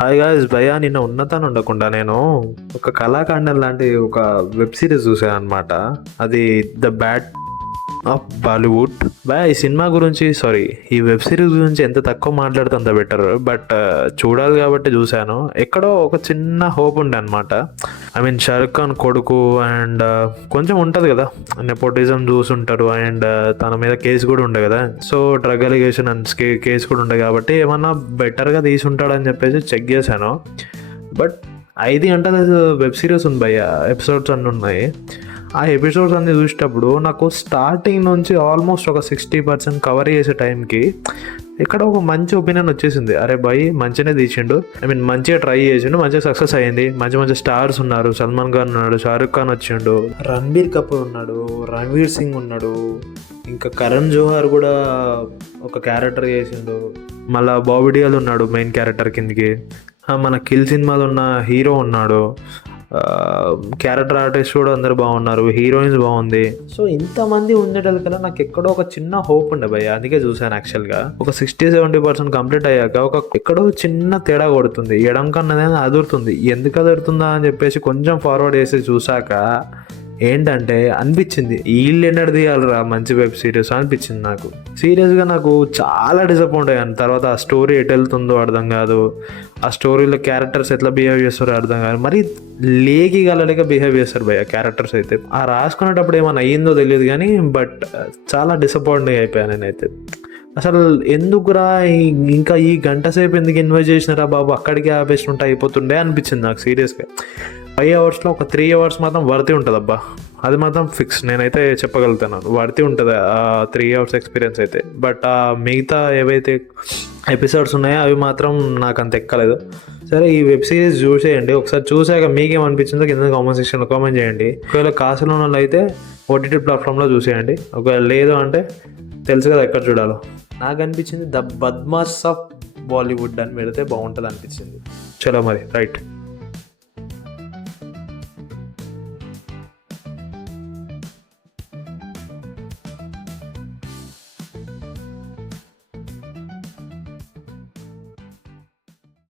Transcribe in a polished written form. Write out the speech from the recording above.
Hi guys భయ్యా నిన్న ఉన్నతాన్ని ఉండకుండా నేను ఒక కళాఖండం లాంటి ఒక వెబ్ సిరీస్ చూసాను అనమాట. అది ద బ్యాట్ ఆఫ్ బాలీవుడ్. భయ ఈ సినిమా గురించి ఈ వెబ్ సిరీస్ గురించి ఎంత తక్కువ మాట్లాడితే అంత బెటర్. బట్ చూడాలి కాబట్టి చూశాను. ఎక్కడో ఒక చిన్న హోప్ ఉండే అనమాట. ఐ మీన్ షారుఖ్ ఖాన్ కొడుకు అండ్ కొంచెం ఉంటుంది కదా, నెపోటిజం చూసుంటారు అండ్ తన మీద కేసు కూడా ఉండే కదా. So drug allegation and case కూడా ఉండే కాబట్టి ఏమన్నా బెటర్గా తీసుంటాడని చెప్పేసి చెక్ చేశాను. బట్ 5 గంటల వెబ్ సిరీస్ ఉంది భయ్య, ఎపిసోడ్స్ అన్నీ ఉన్నాయి. ఆ ఎపిసోడ్స్ అన్నీ చూసేటప్పుడు నాకు స్టార్టింగ్ నుంచి ఆల్మోస్ట్ ఒక 60% కవర్ చేసే టైంకి ఇక్కడ ఒక మంచి ఒపీనియన్ వచ్చేసింది. అరే భయ్ మంచిగానే తీసిండు, ఐ మీన్ మంచిగా ట్రై చేసిండు, మంచిగా సక్సెస్ అయ్యింది. మంచి మంచి స్టార్స్ ఉన్నారు, సల్మాన్ ఖాన్ ఉన్నాడు, షారుఖ్ ఖాన్ వచ్చిండు, రణబీర్ కపూర్ ఉన్నాడు, రణ్వీర్ సింగ్ ఉన్నాడు, ఇంకా కరణ్ జోహార్ కూడా ఒక క్యారెక్టర్ చేసిండు, మళ్ళీ బాబీ డియోల్ ఉన్నాడు మెయిన్ క్యారెక్టర్ కిందకి, మన కిల్ సినిమాలో ఉన్న హీరో ఉన్నాడు, క్యారెక్టర్ ఆర్టిస్ట్ కూడా అందరు బాగున్నారు, హీరోయిన్స్ బాగుంది. సో ఇంతమంది ఉండేటల్ కదా నాకు ఎక్కడో ఒక చిన్న హోప్ ఉండే భయ్య, అందుకే చూసాను. యాక్చువల్గా ఒక 60-70% కంప్లీట్ అయ్యాక ఎక్కడో చిన్న తేడా కొడుతుంది, ఎడం కన్నదే అదురుతుంది. ఎందుకు అదురుతుందా అని చెప్పేసి కొంచెం ఫార్వర్డ్ చేసి చూసాక ఏంటంటే అనిపించింది వీళ్ళు ఎన్నడు తీయాలరా మంచి వెబ్ సిరీస్ అనిపించింది నాకు. సీరియస్గా నాకు చాలా డిసప్పాయింట్ అయ్యాను. తర్వాత ఆ స్టోరీ ఎటు వెళ్తుందో అర్థం కాదు, ఆ స్టోరీలో క్యారెక్టర్స్ ఎట్లా బిహేవ్ చేస్తారో అర్థం కాదు, మరి లేకి గలలేక బిహేవ్ చేస్తారు భయ్య క్యారెక్టర్స్ అయితే. ఆ రాసుకునేటప్పుడు ఏమైనా అయ్యిందో తెలియదు కానీ బట్ చాలా డిసప్పాయింట్ అయిపోయాను నేనైతే. అసలు ఎందుకురా ఇంకా ఈ గంట సేపు ఎందుకు ఇన్వైట్ చేసినారా బాబు, అక్కడికి ఆపేస్తుంటే అయిపోతుండే అనిపించింది నాకు సీరియస్గా. 5 అవర్స్లో ఒక 3 అవర్స్ మాత్రం వర్తి ఉంటుంది అబ్బా, అది మాత్రం ఫిక్స్ నేనైతే చెప్పగలుగుతున్నాను. వర్తి ఉంటుంది ఆ 3 అవర్స్ ఎక్స్పీరియన్స్ అయితే. బట్ ఆ మిగతా ఏవైతే ఎపిసోడ్స్ ఉన్నాయో అవి మాత్రం నాకు అంత ఎక్కలేదు. సరే ఈ వెబ్ సిరీస్ చూసేయండి, ఒకసారి చూసాక మీకేమనిపించిందో కింద కామెంట్ సెక్షన్లో కామెంట్ చేయండి. ఒకవేళ కాసులో ఉన్న వాళ్ళు అయితే ఓటీటీ ప్లాట్ఫామ్లో చూసేయండి, ఒకవేళ లేదు అంటే తెలుసు కదా ఎక్కడ చూడాలో. నాకు అనిపించింది ద బద్మాష్ ఆఫ్ బాలీవుడ్ అని పెడితే బాగుంటుంది అనిపించింది. చలో మరి రైట్.